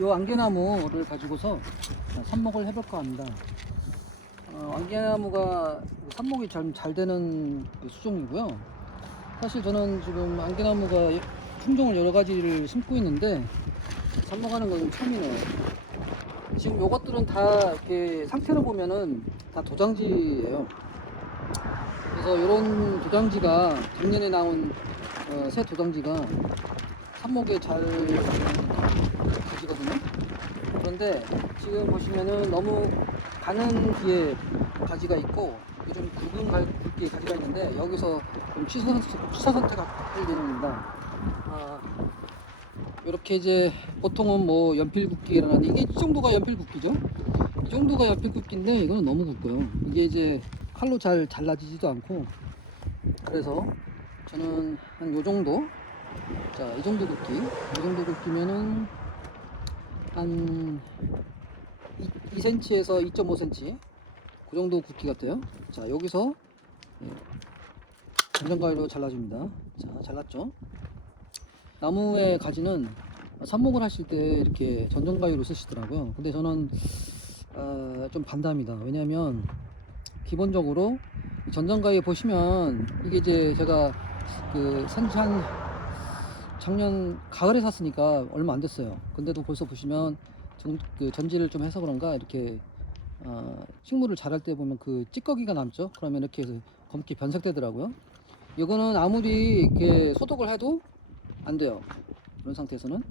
요 안개나무를 가지고서 삽목을 해볼까 합니다. 안개나무가 삽목이 잘 되는 수종이고요. 사실 저는 지금 안개나무가 품종을 여러 가지를 심고 있는데 삽목하는 건 처음이네요. 지금 요것들은 다 이렇게 상태로 보면은 다 도장지예요. 그래서 이런 도장지가 작년에 나온 새 도장지가 삽목에 잘 가지거든요. 그런데 지금 보시면은 너무 가는 뒤에 가지가 있고 좀 굵은 굵기의 가지가 있는데 여기서 좀 취사 선택할 예정입니다. 이렇게 이제 보통은 뭐 연필 굵기라는 이게 이 정도가 연필 굵기죠. 이 정도가 연필 굵기인데 이거는 너무 굵고요. 이게 이제 칼로 잘 잘라지지도 않고 그래서 저는 한 요 정도, 자, 이 정도 굵기, 이 정도 굵기면은 한 2cm에서 2.5cm 그 정도 굵기 같아요. 자, 여기서 전정가위로 잘라줍니다. 자, 잘랐죠. 나무의 가지는 삽목을 하실 때 이렇게 전정가위로 쓰시더라고요. 근데 저는 좀 반대합니다. 왜냐면 기본적으로 전정가위 보시면 이게 이제 제가 그 산지 한 작년 가을에 샀으니까 얼마 안 됐어요. 근데도 벌써 보시면 그 전지를 좀 해서 그런가 이렇게 식물을 자랄 때 보면 그 찌꺼기가 남죠. 그러면 이렇게 해서 검게 변색되더라고요. 이거는 아무리 이렇게 소독을 해도 안 돼요. 그런 상태에서는.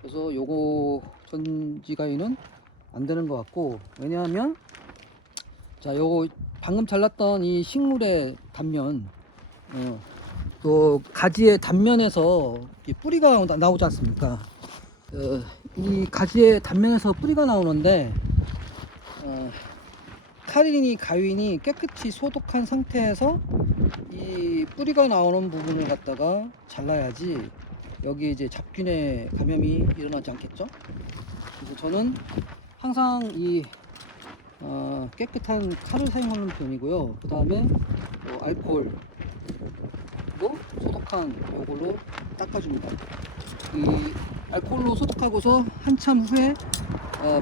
그래서 요거 전지가위는 안 되는 것 같고, 왜냐하면 자, 요거 방금 잘랐던 이 식물의 단면, 또 가지의 단면에서 뿌리가 나오지 않습니까? 이 가지의 단면에서 뿌리가 나오는데 칼이니 가위니 깨끗이 소독한 상태에서 이 뿌리가 나오는 부분을 갖다가 잘라야지 여기 이제 잡균의 감염이 일어나지 않겠죠. 그래서 저는 항상 이 깨끗한 칼을 사용하는 편이고요. 그 다음에 알코올 그리고 소독한 요걸로 닦아줍니다. 이 알코올로 소독하고서 한참 후에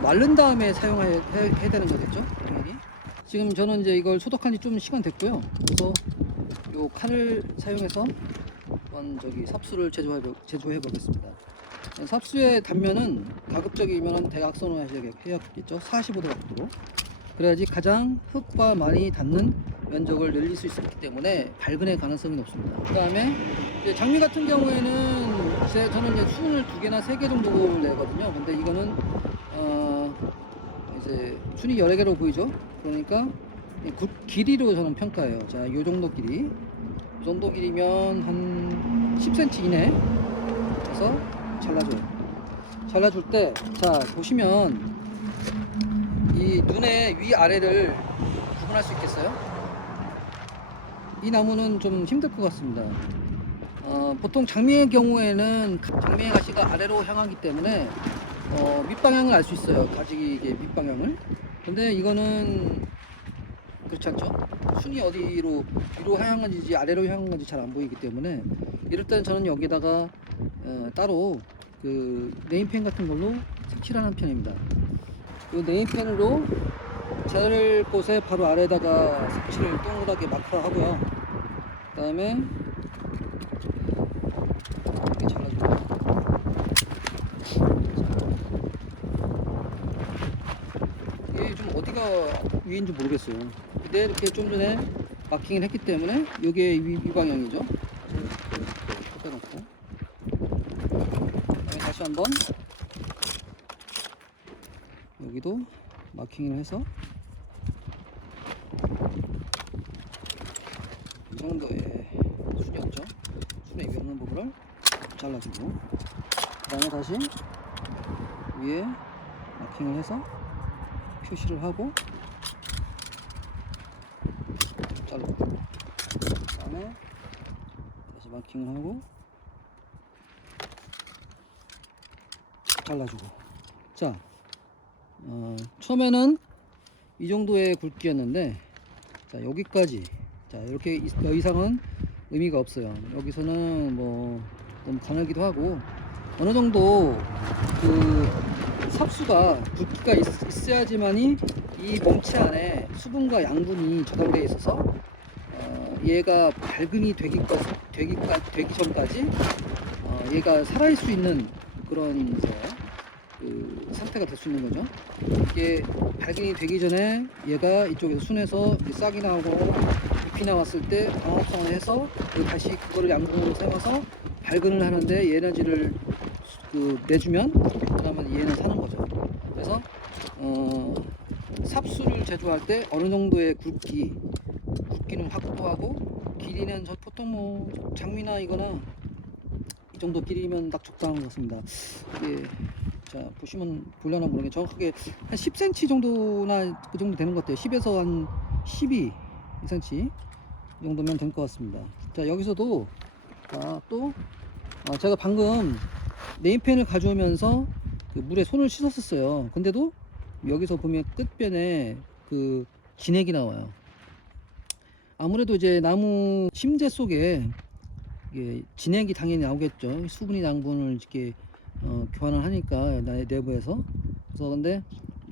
마른 다음에 사용해야 되는 거겠죠, 당연히. 지금 저는 이제 이걸 소독한 지 좀 시간 됐고요. 그래서 요 칼을 사용해서 한번 저기 삽수를 제조해 보겠습니다. 삽수의 단면은 가급적이면 대각선으로 해야겠죠. 45도 각도로. 그래야지 가장 흙과 많이 닿는 면적을 늘릴 수 있기 때문에 발근의 가능성이 높습니다. 그 다음에 장미 같은 경우에는 저는 이제 순을 2개나 3개 정도를 내거든요. 근데 이거는 이제 순이 여러 개로 보이죠. 그러니까 길이로 저는 평가해요. 자, 요 정도 길이, 이 정도 길이면 한 10cm 이내에서 잘라줘요. 잘라줄 때, 자, 보시면 이 눈의 위아래를 구분할 수 있겠어요? 이 나무는 좀 힘들 것 같습니다. 보통 장미의 경우에는 장미의 가시가 아래로 향하기 때문에 밑방향을 알 수 있어요. 가지 밑방향을. 근데 이거는 그렇지 않죠? 순이 어디로 위로 향한 건지 아래로 향한 건지 잘 안 보이기 때문에 이럴 때는 저는 여기다가 따로 그 네임펜 같은 걸로 색칠하는 편입니다. 이 네임펜으로 자를 곳에 바로 아래에다가 색칠을 동그랗게 마크를 하고요. 그 다음에 이렇게 잘라줍니다. 이게 좀 어디가 위인지 모르겠어요. 근데 이렇게 좀 전에 마킹을 했기 때문에 이게 위 방향이죠. 이렇게 꽂아놓고 그다음에 다시 한번 여기도 마킹을 해서 이 정도의 순이었죠. 순의 위 없는 부분을 잘라주고 그 다음에 다시 위에 마킹을 해서 표시를 하고 잘라주고 그 다음에 다시 마킹을 하고 잘라주고. 자, 처음에는 이 정도의 굵기였는데 자, 여기까지, 자, 이렇게 더 이상은 의미가 없어요. 여기서는 뭐 너무 가늘기도 하고 어느 정도 그 삽수가 굵기가 있어야지만이 이 몸체 안에 수분과 양분이 저장되어 있어서 얘가 발근이 되기 전까지 얘가 살아있을 수 있는 그런 이제 그 상태가 될 수 있는 거죠. 이게 발근이 되기 전에 얘가 이쪽에서 순에서 싹이 나오고 잎이 나왔을 때 광합성을 해서 다시 그거를 양분으로 사용해서 발근을 하는데 에너지를 내주면 그러면 얘는 사는 거죠. 그래서 삽수를 제조할 때 어느 정도의 굵기는 확보하고 길이는 보통 뭐 장미나 이거나 이 정도 길이면 딱 적당한 것 같습니다. 이게 자 보시면 보려나 모르겠는데 정확하게 한 10cm 정도나 그 정도 되는 것 같아요. 10에서 한 12cm 이 정도면 될 것 같습니다. 자 여기서도 또 제가 방금 네임펜을 가져오면서 그 물에 손을 씻었었어요. 근데도 여기서 보면 끝변에 그 진액이 나와요. 아무래도 이제 나무 심재 속에 진액이 당연히 나오겠죠. 수분이 양분을 이렇게 교환을 하니까 내부에서. 그래서 근데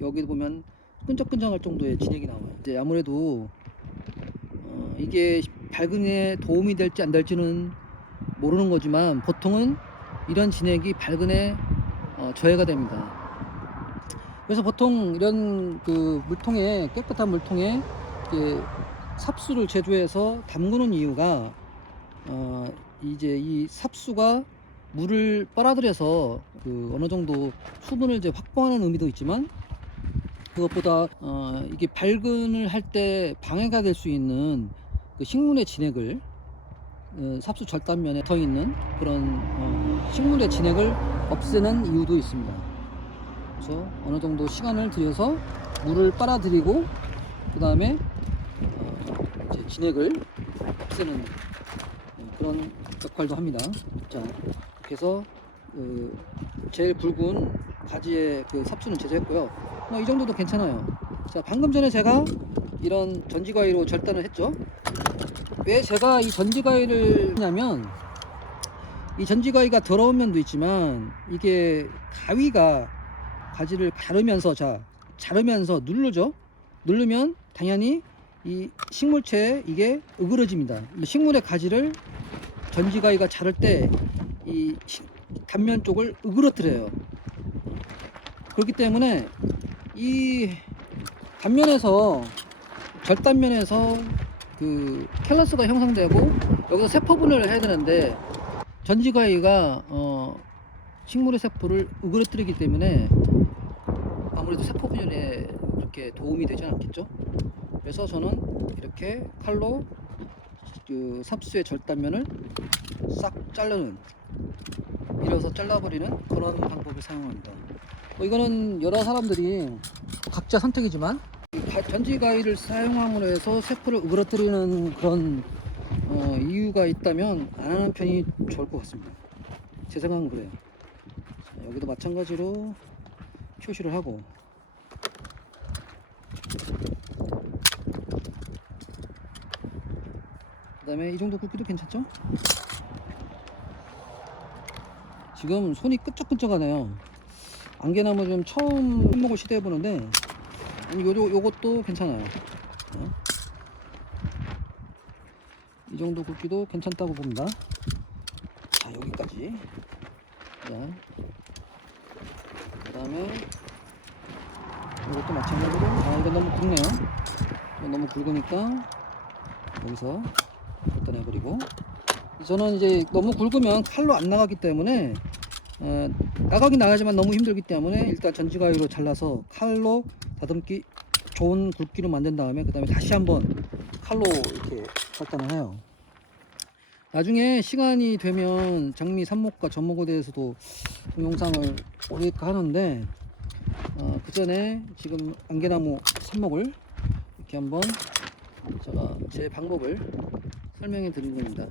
여기 보면 끈적끈적할 정도의 진액이 나와요. 이제 아무래도 이게 발근에 도움이 될지 안 될지는 모르는 거지만 보통은 이런 진액이 발근에 저해가 됩니다. 그래서 보통 이런 그 물통에, 깨끗한 물통에 삽수를 제조해서 담그는 이유가 이제 이 삽수가 물을 빨아들여서 어느 정도 수분을 이제 확보하는 의미도 있지만 그것보다 이게 발근을 할 때 방해가 될 수 있는 그 식물의 진액을 삽수 절단면에 붙어 있는 그런 식물의 진액을 없애는 이유도 있습니다. 그래서 어느 정도 시간을 들여서 물을 빨아들이고 그 다음에 이제 진액을 없애는 그런 역할도 합니다. 자, 이렇게 해서 제일 굵은 가지의 그 삽수는 제조했고요. 이 정도도 괜찮아요. 자, 방금 전에 제가 이런 전지가위로 절단을 했죠. 왜 제가 이 전지가위를 하냐면 이 전지가위가 더러운 면도 있지만 이게 가위가 가지를 자르면서 누르죠. 누르면 당연히 이 식물체에 이게 으그러집니다. 이 식물의 가지를 전지가위가 자를 때 이 단면 쪽을 으그러뜨려요. 그렇기 때문에 이 단면에서 절단면에서 그 캘러스가 형성되고 여기서 세포분해를 해야 되는데 전지가위가 식물의 세포를 으그러뜨리기 때문에 아무래도 세포 분열에 그렇게 도움이 되지 않겠죠. 그래서 저는 이렇게 칼로 그 삽수의 절단면을 싹 자르는, 밀어서 잘라버리는 그런 방법을 사용합니다. 이거는 여러 사람들이 각자 선택이지만 전지가위를 사용함으로 해서 세포를 으그러뜨리는 그런 이유가 있다면 안 하는 편이 좋을 것 같습니다. 제 생각은 그래요. 자, 여기도 마찬가지로 표시를 하고 그 다음에 이 정도 굵기도 괜찮죠? 지금 손이 끈적끈적하네요. 안개나무 좀 처음 손목을 시도해 보는데 요것도 괜찮아요. 이 정도 굵기도 괜찮다고 봅니다. 자, 여기까지. 자, 그 다음에 이것도 마찬가지로 이건 너무 굵네요. 이건 너무 굵으니까 여기서 절단해버리고, 저는 이제 너무 굵으면 칼로 안 나가기 때문에 나가긴 나가지만 너무 힘들기 때문에 일단 전지가위로 잘라서 칼로 다듬기 좋은 굵기로 만든 다음에 그 다음에 다시 한번 칼로 이렇게 절단을 해요. 나중에 시간이 되면 장미 삽목과 전목에 대해서도 동영상을 올릴까 하는데 그 전에 지금 안개나무 삽목을 이렇게 한번 제가 제 방법을 설명해 드린 겁니다.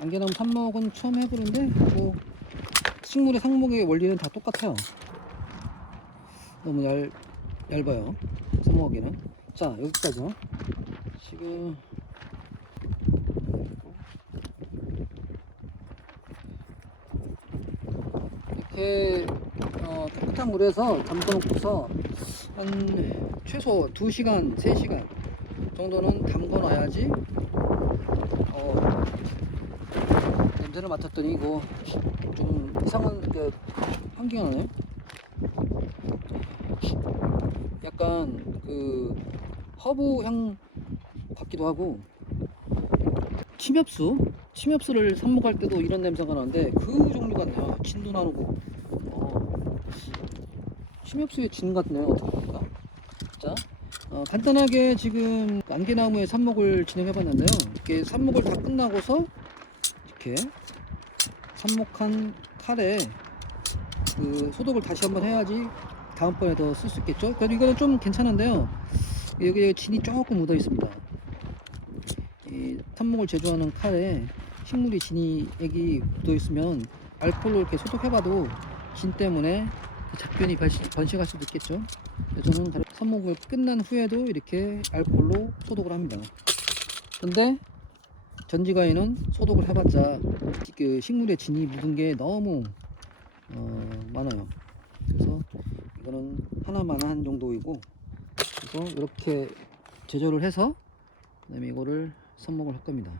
안개나무 삽목은 처음 해보는데 뭐 식물의 삽목의 원리는 다 똑같아요. 너무 얇아요, 삽목하기는. 자, 여기까지요. 지금 이렇게 깨끗한 깨끗한 물에서 담궈놓고서 한 최소 2시간, 3시간 정도는 담궈놔야지 냄새를 맡았더니 이거 좀 이상한 게 향기가 나네. 약간 그 허브 향 같기도 하고, 침엽수를 삽목할 때도 이런 냄새가 나는데 그 종류 같네요. 진도 나고 침엽수의 진 같네요. 어떻게 보니까. 자, 간단하게 지금 안개나무에 삽목을 진행해 봤는데요. 이렇게 삽목을 다 끝나고서 이렇게 삽목한 칼에 그 소독을 다시 한번 해야지 다음번에 더 쓸 수 있겠죠. 그래도 이거는 좀 괜찮은데요. 여기에 진이 조금 묻어 있습니다. 이 삽목을 제조하는 칼에 식물이 진이 여기 묻어 있으면 알코올로 이렇게 소독해봐도 진 때문에 잡균이 번식할 수도 있겠죠. 그래서 저는 삽목을 끝난 후에도 이렇게 알코올로 소독을 합니다. 근데 전지가위는 소독을 해봤자 그 식물에 진이 묻은 게 너무 많아요. 그래서 이거는 하나만 한 정도이고, 그래서 이렇게 제조를 해서 그다음에 이거를 삽목을 할 겁니다.